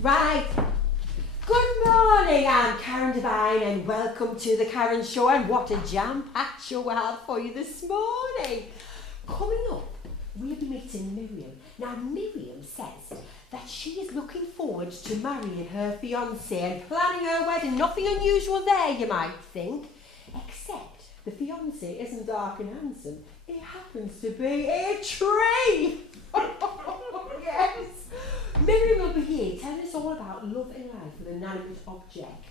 Right. Good morning, I'm Karen Devine and welcome to the Karen Show, and what a jam-packed show we have for you this morning. Coming up, we'll be meeting Miriam. Now Miriam says that she is looking forward to marrying her fiancé and planning her wedding. Nothing unusual there, you might think, except the fiancé isn't dark and handsome. It happens to be a tree. Yes. Miriam will be here telling us all about love in life with an inanimate object.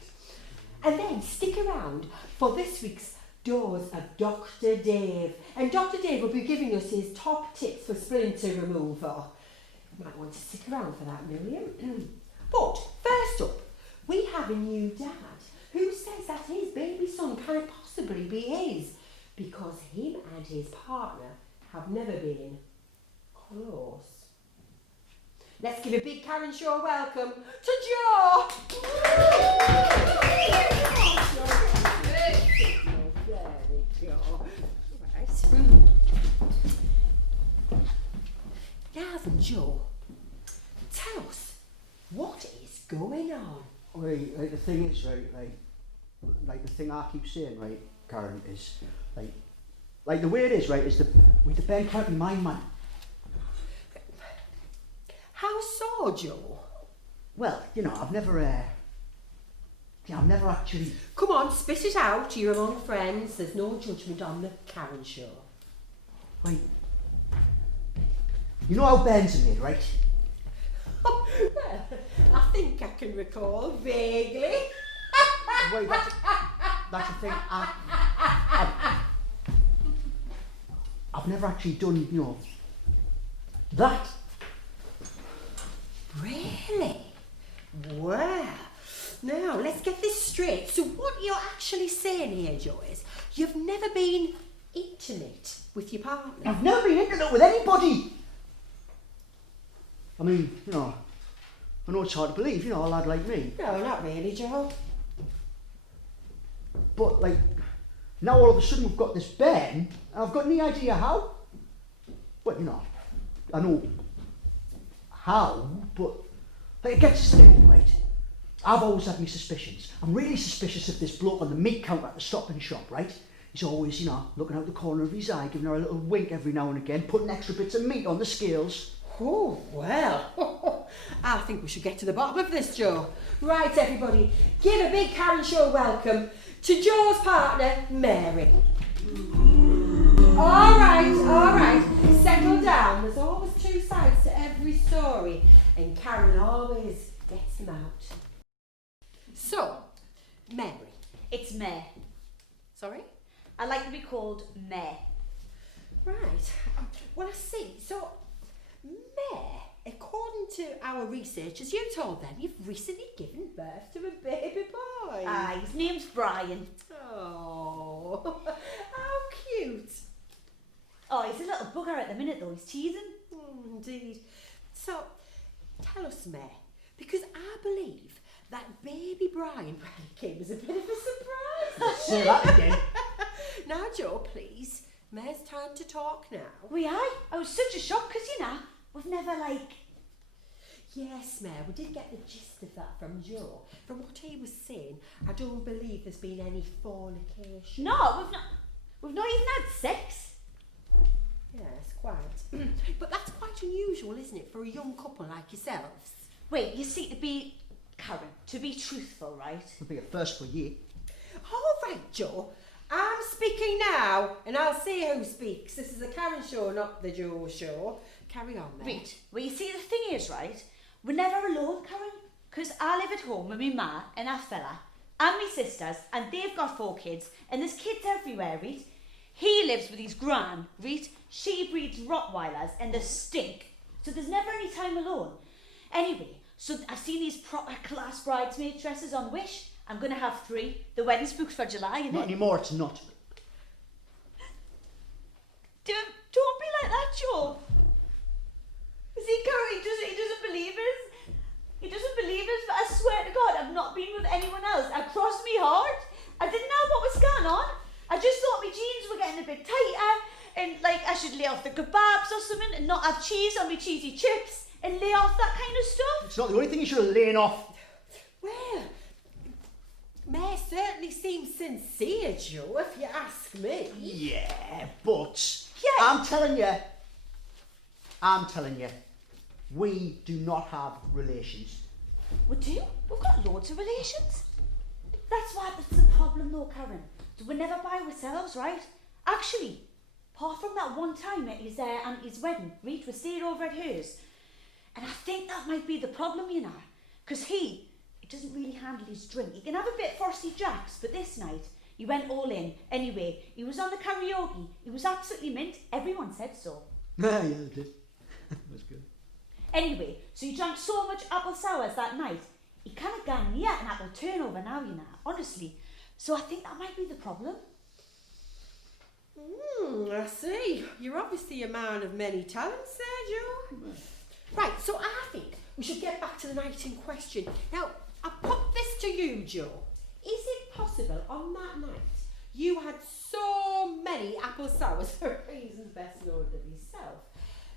And then stick around for this week's Dose of Dr. Dave. And Dr. Dave will be giving us his top tips for splinter removal. You might want to stick around for that, Miriam. But first up, we have a new dad who says that his baby son can't possibly be his because him and his partner have never been close. Let's give a big Karen Shaw welcome to Joe! There we go. Right. Now then, Joe, tell us, what is going on? Well, like the thing is, right, like the thing I keep saying, right, Karen, is, like the way it is, right, is with the Ben County Mine Man. How so, Joe? Well, you know, I've never actually... Come on, spit it out. You're among friends. There's no judgment on the Karen Show. Right. You know how Ben's made, right? Well, I think I can recall vaguely. Wait, that's the thing. I've never actually done, you know, that. Really? Well, now let's get this straight. So what you're actually saying here, Joe, is you've never been intimate with your partner? I've never been intimate with anybody. I mean, you know, I know it's hard to believe, you know, a lad like me. No, not really, Joe. But, like, now all of a sudden we've got this Ben, and I've got any idea how. Well, you know, I know how, but like, it gets this thing, right? I've always had my suspicions. I'm really suspicious of this bloke on the meat counter at the Stop and Shop, right? He's always, you know, looking out the corner of his eye, giving her a little wink every now and again, putting extra bits of meat on the scales. Oh, well, I think we should get to the bottom of this, Joe. Right, everybody, give a big Karen Show welcome to Joe's partner, Mare. All right, settle down. There's always two sides to every story, and Karen always gets them out. So, Mary. It's Mare. Sorry? I like to be called Mare. Right. Well, I see. So, Mare, according to our research, as you told them, you've recently given birth to a baby boy. Aye, his name's Brian. Oh, how cute. Oh, he's a little bugger at the minute though, he's teething. Indeed. So, tell us, Mare, because I believe that baby Brian came as a bit of a surprise. Say that again. Now, Joe, please. Mare's time to talk now. I was such a shock because, you know, we've never Yes, Mare, we did get the gist of that from Joe. From what he was saying, I don't believe there's been any fornication. No, we've not even had sex. Yes, quite. But that's quite unusual, isn't it, for a young couple like yourselves? Wait, you see, Karen, to be truthful, right? It'll be a first for you. All right, Joe. I'm speaking now, and I'll see who speaks. This is the Karen Show, not the Joe Show. Carry on, Mare. Wait, well, you see, the thing is, right, we're never alone, Karen, because I live at home with my ma and our fella, and my sisters, and they've got 4 kids, and there's kids everywhere, right? He lives with his gran, right? She breeds Rottweilers, and they stink, so there's never any time alone. Anyway, so I've seen these proper class bridesmaid dresses on Wish. I'm going to have 3. The wedding's booked for July, isn't it? Not anymore, it's not. Don't be like that, Joe. See, Karen, he doesn't believe us. He doesn't believe us, but I swear to God, I've not been with anyone else. I crossed me heart. I didn't know what was going on. I just thought my jeans were getting a bit tighter, and like I should lay off the kebabs or something and not have cheese on my cheesy chips. and lay off that kind of stuff. It's not the only thing you should have lain off. Well, Mare certainly seems sincere, Joe, if you ask me. Yeah, but Yeah. I'm telling you, we do not have relations. We do. We've got loads of relations. That's the problem though, Karen. We're never by ourselves, right? Actually, apart from that one time at his auntie's wedding, we stayed over at hers. And I think that might be the problem, you know. Because he doesn't really handle his drink. He can have a bit thirsty jacks, but this night, he went all in. Anyway, he was on the karaoke. He was absolutely mint. Everyone said so. Yeah, it did. That was good. Anyway, so he drank so much apple sours that night, he kind of gone near an apple turnover now, you know, honestly. So I think that might be the problem. I see. You're obviously a man of many talents there, Joe. Right, so I think we should get back to the night in question. Now, I put this to you, Joe. Is it possible on that night you had so many apple sours, for reasons best known to yourself,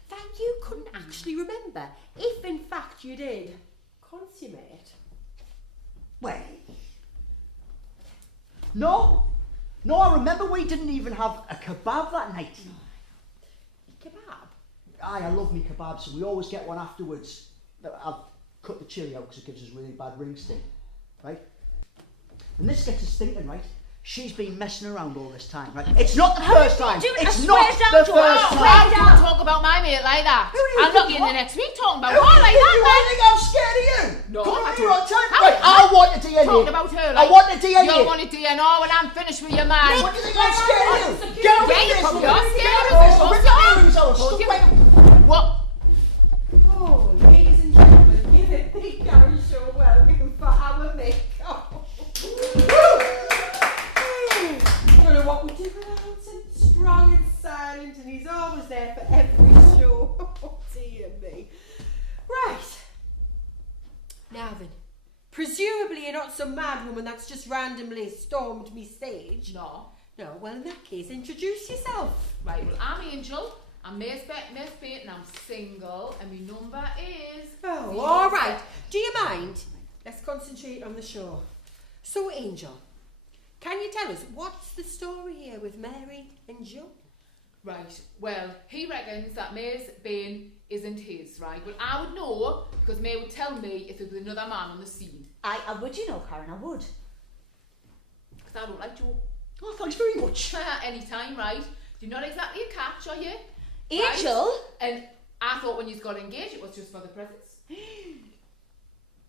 that you couldn't actually remember if in fact you did consummate? Well, no, I remember we didn't even have a kebab that night. Kebab? Aye, I love me kebabs, so we always get one afterwards. I've cut the chili out because it gives us really bad ring sting, right? And this gets us thinking, right? She's been messing around all this time, right? It's not the first time. It's not the first time. Don't talk about my mate like that. Who do you I'm not think in you the are? next week talking about Who her do like you that, man. think I'm scared of you? No, Come I on, you're on time. How- Right, I want a DNA. Talking about her I like want a DNA. You want a DNA when I'm finished with your man. What do you think I'm scared of you? Get over Yeah, this. you're scared of Oh, us. rip the earrings out. Stuff like What? Oh, ladies and gentlemen, give it big Karen Show welcome for our Mick. I don't know what we do without him. Strong and silent, and he's always there for every show. Oh, dear me. Right. Now then, presumably you're not some mad woman that's just randomly stormed me stage. No. No, well in that case, introduce yourself. Right, well, I'm Angel. I'm Miss Payne and I'm single and my number is... Oh, all right. Do you mind? Let's concentrate on the show. So, Angel, can you tell us what's the story here with Mary and Joe? Right, well, he reckons that May's Payne isn't his, right? Well, I would know because May would tell me if there was another man on the scene. I would, you know, Karen, I would. Because I don't like Joe. Oh, thanks very much. Anytime, right? You're not exactly a catch, are you? Angel? Right? And I thought when you got engaged it was just for the presents.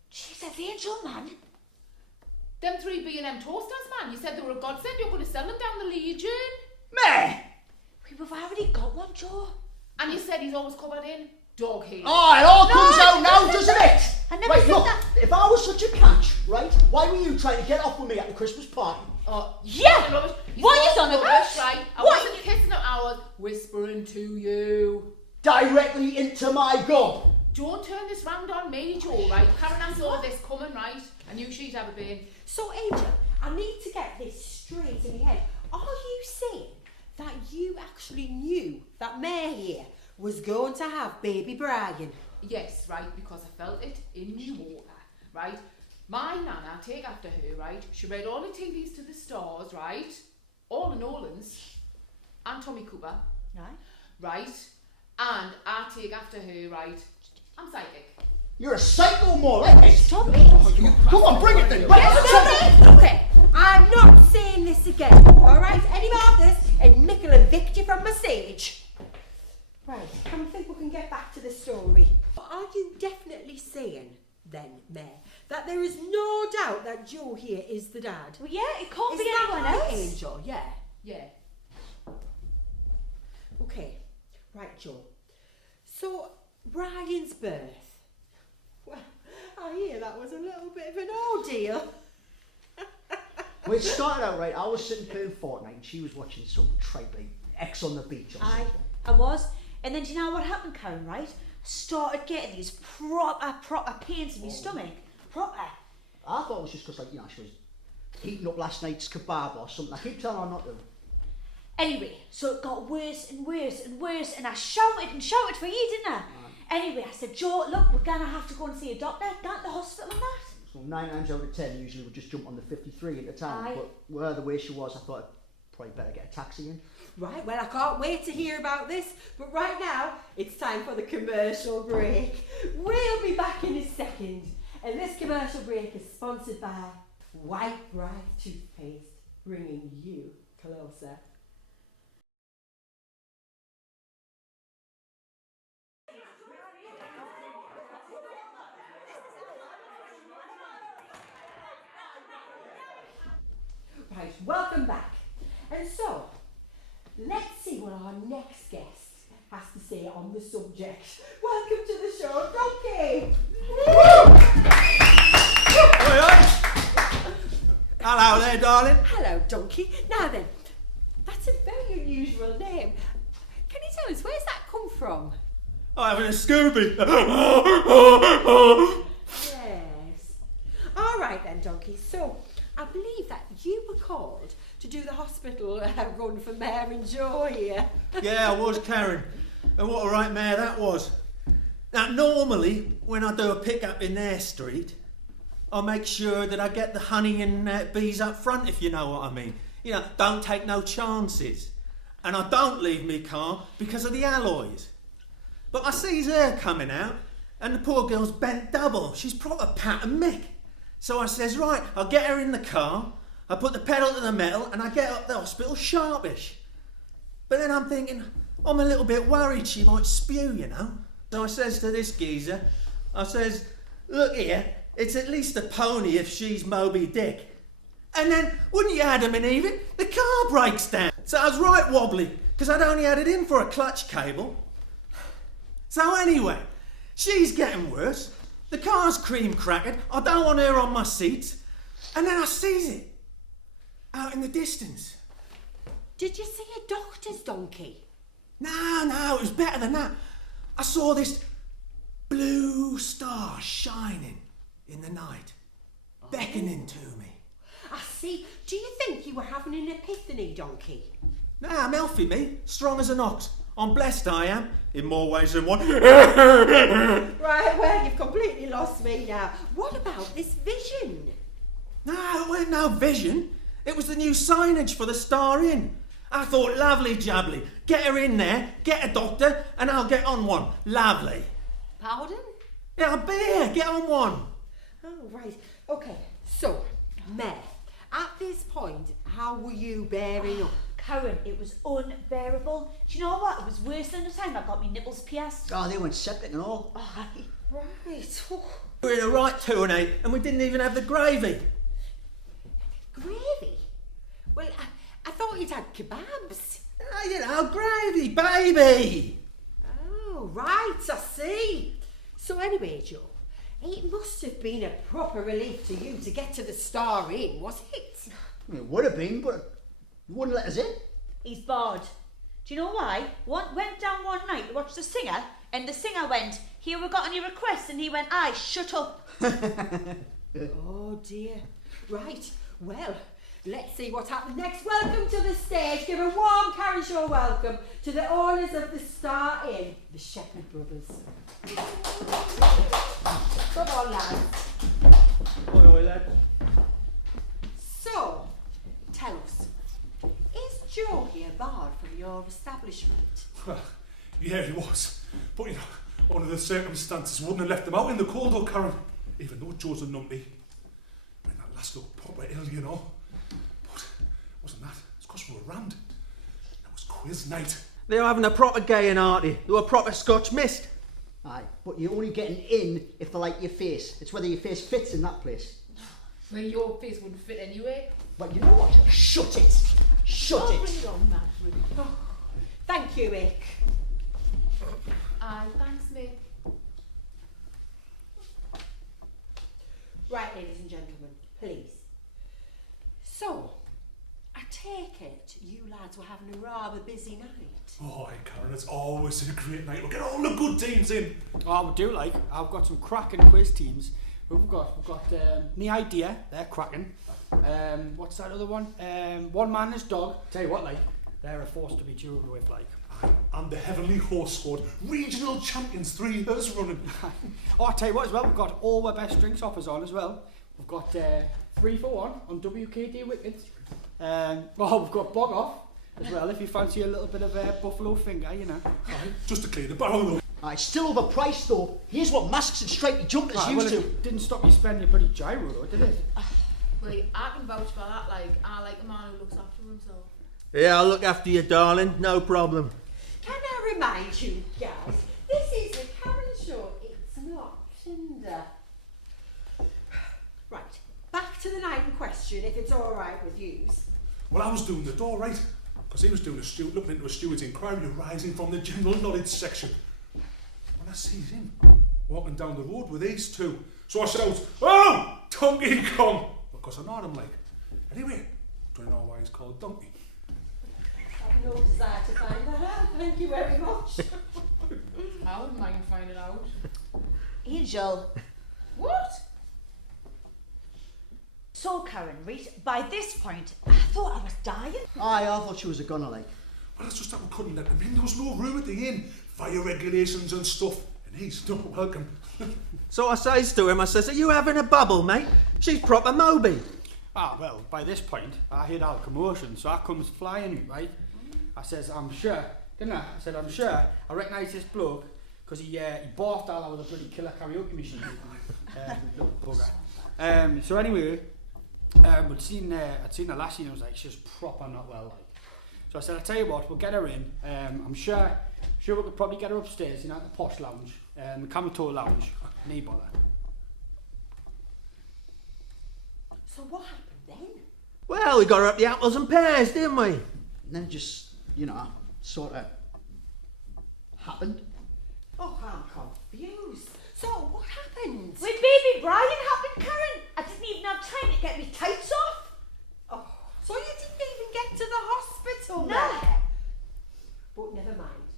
She said the Angel, man. Them 3 B&M toasters, man. You said they were a godsend. You're going to sell them down the Legion. Meh. We've already got one, Joe. And you said he's always covered in dog hair. Oh, it all comes out now, doesn't it? I never Right, said look, that. if I was such a catch, right, why were you trying to get off with me at the Christmas party? Oh, Yeah! rubbish. What are you so on about? rubbish, right? I What? wasn't kissing him, I was whispering to you. Directly into my gob. Don't turn this round on me, Joe, right? Karen, I saw this coming, right? I knew she'd have a bin. So, Angel, I need to get this straight in my head. Are you saying that you actually knew that Mare here was going to have baby Brian? Yes, right, because I felt it in me water, right? My nana, take after her, right? She read all the tea leaves to the stars, right? All the Nolans and Tommy Cooper, Right. right? And I take after her, right? I'm psychic. You're a psycho more like it. Stop me. Come on, bring it then. Right, Yes, okay, I'm not saying this again, alright? Any more of this and Mick will evict you from my stage. Right, I think we can get back to the story. Are you definitely saying, then, Mare, that there is no doubt that Joe here is the dad? Well, yeah, it can't Is be that anyone right, else. Angel? Yeah. Yeah. Okay, right, Joe. So, Brian's birth. Well, I hear that was a little bit of an ordeal. Well, it started out right. I was sitting playing Fortnite and she was watching some tripe like X on the beach or something. I was. And then do you know what happened, Karen, right? Started getting these proper pains in my stomach. Proper. I thought it was just because, like, you know, she was heating up last night's kebab or something. I keep telling her not to. Anyway, so it got worse and worse and worse, and I shouted and shouted for you, didn't I? Anyway, I said, Joe, look, we're going to have to go and see a doctor. Down at the hospital and that. So 9 times out of 10, usually we'd just jump on the 53 at the time. Aye. But where the way she was, I thought I'd probably better get a taxi in. Right, well, I can't wait to hear about this, but right now, it's time for the commercial break. We'll be back in a second, and this commercial break is sponsored by White Bright Toothpaste, bringing you closer. Right, welcome back. And so, let's see what our next guest has to say on the subject. Welcome to the show, Donkey! Hello there, darling. Hello, Donkey. Now then, that's a very unusual name. Can you tell us, where's that come from? I'm having a Scooby. Yes. All right then, Donkey. So, I believe that you were called to do the hospital run for Mare and Joe here. Yeah, I was, Karen. And what a right mare that was. Now, normally, when I do a pick-up in their street, I make sure that I get the honey and bees up front, if you know what I mean. You know, don't take no chances. And I don't leave me car because of the alloys. But I sees her coming out, and the poor girl's bent double. She's proper Pat and Mick. So I says, right, I'll get her in the car, I put the pedal to the metal, and I get up the hospital sharpish. But then I'm thinking, I'm a little bit worried she might spew, you know. So I says to this geezer, I says, look here, it's at least a pony if she's Moby Dick. And then, wouldn't you Adam and Eve it, the car breaks down. So I was right wobbly, because I'd only had it in for a clutch cable. So anyway, she's getting worse. The car's cream crackered. I don't want her on my seat. And then I sees it out in the distance. Did you see a doctor's donkey? No, it was better than that. I saw this blue star shining in the night, beckoning to me. I see. Do you think you were having an epiphany, Donkey? Nah, I'm healthy, me. Strong as an ox. I'm blessed, I am. In more ways than one. Right, well, you've completely lost me now. What about this vision? No, it weren't no vision. It was the new signage for the Star Inn. I thought, lovely jubbly. Get her in there, get a doctor, and I'll get on one. Lovely. Pardon? Yeah, I'll be here. Get on one. Oh, right. Okay, so, Mare, at this point, how were you bearing up? Karen, it was unbearable. Do you know what? It was worse than the time I got my nipples pierced. Oh, they went septic and all. Oh, Right. Oh, We were in a right 2 and 8, and we didn't even have the gravy. gravy? Well, I thought you'd had kebabs. Ah, you know, gravy, baby. Oh, right, I see. So anyway, Joe, it must have been a proper relief to you to get to the Star Inn, was it? It would have been, but you wouldn't let us in. he's bored. Do you know why? Went down one night to watch the singer, and the singer went, "Here, we got any requests?" And he went, "Aye, shut up." Oh dear. Right, well, let's see what happens next. Welcome to the stage. Give a warm Karen Show welcome to the owners of the Star Inn, the Shepherd Brothers. Come on, lads. Oi, lad. So, tell us, is Joe here barred from your establishment? Well, yeah, he was. But, you know, under the circumstances, wouldn't have left them out in the cold, though, Karen. Even though Joe's a numpty. I mean, that last looked proper ill, you know. But it wasn't that. It's because we were rammed. It was quiz night. They were having a proper gay and arty. They were proper Scotch mist. Aye, but you're only getting in if they like your face. It's whether your face fits in that place. Well, your face wouldn't fit anyway. But you know what? Shut it! Shut Bring it! it on, Matt. Oh, thank you, Mick. Aye, thanks, Mick. Right, ladies and gentlemen, please. So, I take it you lads were having a rather busy night. Oh, aye, Karen, it's always a great night. Look at all the good teams in. Oh, we do like. I've got some cracking quiz teams. We've got the idea. They're cracking. What's that other one? One man, his dog. Tell you what, like, they're a force to be tuned with, like. Aye, I'm the Heavenly Horse Squad regional champions 3 years running. Oh, I'll tell you what as well, we've got all the best drinks offers on as well. We've got 3 for 1 on WKD Wickets. Well, we've got bog off as well if you fancy a little bit of buffalo finger, you know. Just to clear the barrel though. It's still overpriced though. Here's what masks and stripy jumpers Well, used to. it didn't stop you spending a bloody gyro though, did it? Well, I can vouch for that. Like, I like a man who looks after himself. Yeah, I'll look after you, darling. No problem. Can I remind you, guys, this is the Karen Show. It's not Tinder. Right, back to the night in question, if it's all right with yous. Well, I was doing the door right, because he was doing looking into a steward's inquiry arising from the general knowledge section. When I sees him walking down the road with these two, so I shouts, "Oh, Donkey Kong!" Because I know what I'm like. Anyway, do you know why he's called Donkey? I've no desire to find that out, thank you very much. I wouldn't mind finding out. Angel. What? So, Karen, right, by this point, I thought I was dying. Aye, I thought she was a gunner like. Well, it's just that we couldn't let them in. There was no room at the inn. Fire regulations and stuff. And he's not welcome. So I says to him, I says, "Are you having a bubble, mate? She's proper Moby." Ah, well, by this point, I heard all commotion, so I comes flying, right? I says, "I'm sure," didn't I? I said, "I'm sure I recognise this bloke, because he barfed all over the bloody killer karaoke machine." Little bugger. So anyway, I'd seen the lassie and I was like, she's proper not well, like. So I said, "I'll tell you what, we'll get her in. I'm sure we could probably get her upstairs, you know, at the posh lounge, the Camatour lounge. No bother." So what happened then? Well, we got her up the apples and pears, didn't we? And then it just, you know, sort of happened. Oh, I'm confused. So what happened? When baby Brian happened, Karen, I didn't even have time to get my tights off. Oh, so you didn't even get to the hospital No. there? But never mind,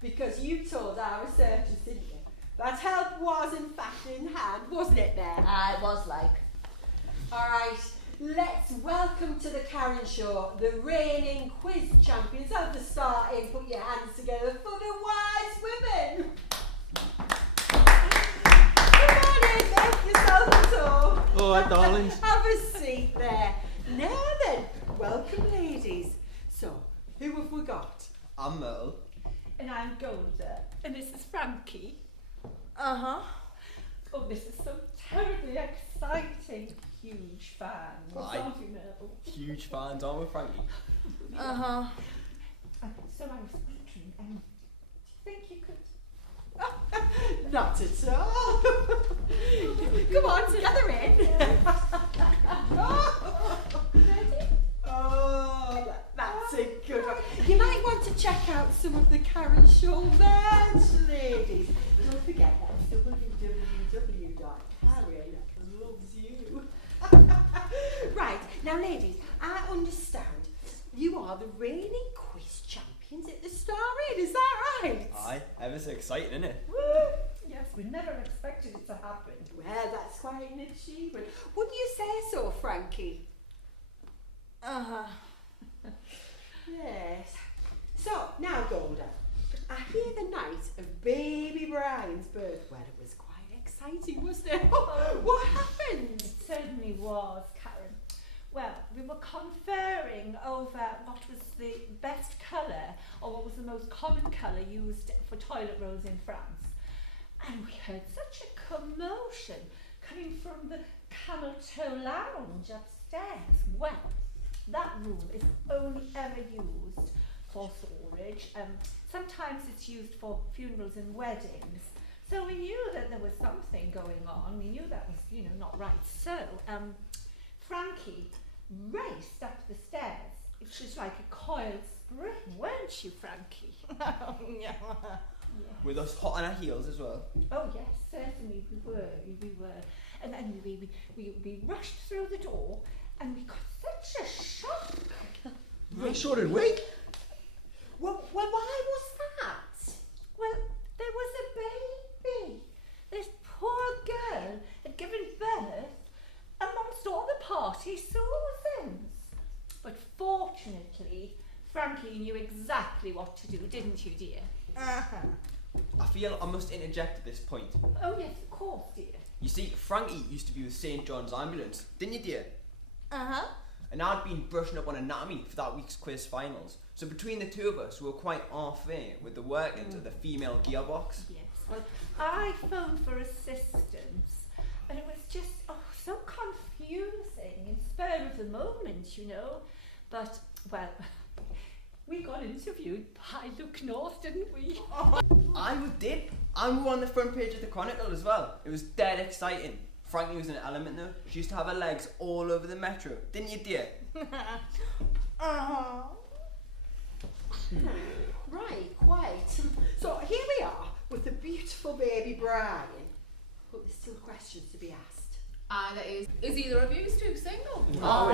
because you told our researchers, didn't you, that help was in fact in hand, wasn't it, Mare? It was like. All right, let's welcome to the Karen Show the reigning quiz champions of the starting. Put your hands together for the wise women. Come on in, make yourself a tour. All right, darlings. Have a seat there. Now then, welcome, ladies. So, who have we got? I'm Myrtle. And I'm Golda. And this is Frankie. Uh-huh. Oh, this is so terribly exciting. Huge fans. Aye. Aren't you, Myrtle? Huge fans, aren't we, Frankie? Uh-huh. So I was wondering, do you think you could... Not at all. Come on, gather in. Oh, that's a good one. You might want to check out some of the Karen Show merch, ladies. Don't forget that's www.Karen.loves.you. Right, now ladies, I understand you are the reigning quiz champions at the Star Inn, is that right? Aye, ever so exciting, isn't it? Woo! Yes, we never expected it to happen. Well, that's quite an achievement. Wouldn't you say so, Frankie? Uh-huh. Yes. So, now Golda, I hear the night of baby Brian's birth, well, it was quite exciting, wasn't it? What happened? It certainly was, Karen. Well, we were conferring over what was the best colour, or what was the most common colour used for toilet rolls in France. And we heard such a commotion coming from the Camel Toe Lounge upstairs. Well, that room is only ever used for storage. Sometimes it's used for funerals and weddings. So we knew that there was something going on. We knew that was, not right. So, Frankie raced up the stairs. It was like a coiled spring, weren't you, Frankie? Yeah. With us hot on our heels as well. Oh yes, certainly we were. And then we rushed through the door and we got such a shock. So did we. Well, why was that? Well, there was a baby. This poor girl had given birth amongst all the party Susans. But fortunately, Frankie knew exactly what to do, didn't you, dear? I feel I must interject at this point. Oh, yes, of course, dear. You see, Frankie used to be with St. John's Ambulance, didn't you, dear? Uh-huh. And I'd been brushing up on anatomy for that week's quiz finals. So between the two of us, we were quite en fait with the workings of the female gearbox. Yes, well, I phoned for assistance, and it was just, so confusing in spur of the moment, you know. But, well, we got interviewed by Luke North, didn't we? I did. And we were on the front page of the Chronicle as well. It was dead exciting. Frankie was in an element though. She used to have her legs all over the metro. Didn't you, dear? Right, quite. So here we are with the beautiful baby Brian. But there's still questions to be asked. And it is either of you two single?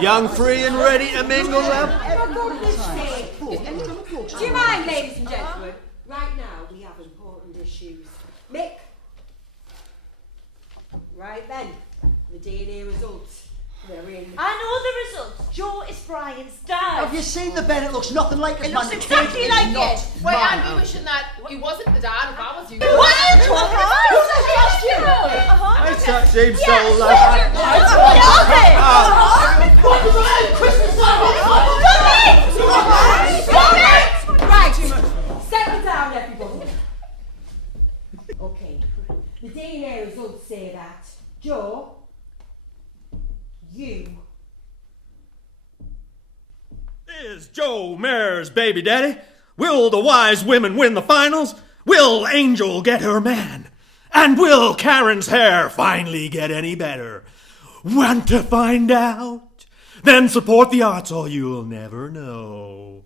Young, free and ready to mingle, love. For goodness sake. Do you mind, ladies and gentlemen? Right now we have important issues. Mick. Right then, the DNA results. They're in. I know the results. Joe is Brian's dad. Have you seen the bed? It looks nothing like his It man. looks The exactly kid is like not it. Wait, mine. I'd be wishing that he wasn't the dad if I was you. What are you talking about? I touch him so Right, settle down, everybody. Okay, the DNA results say that Joe, you. Is Joe Mare's baby daddy? Will the wise women win the finals? Will Angel get her man? And will Karen's hair finally get any better? Want to find out? Then support the arts or you'll never know.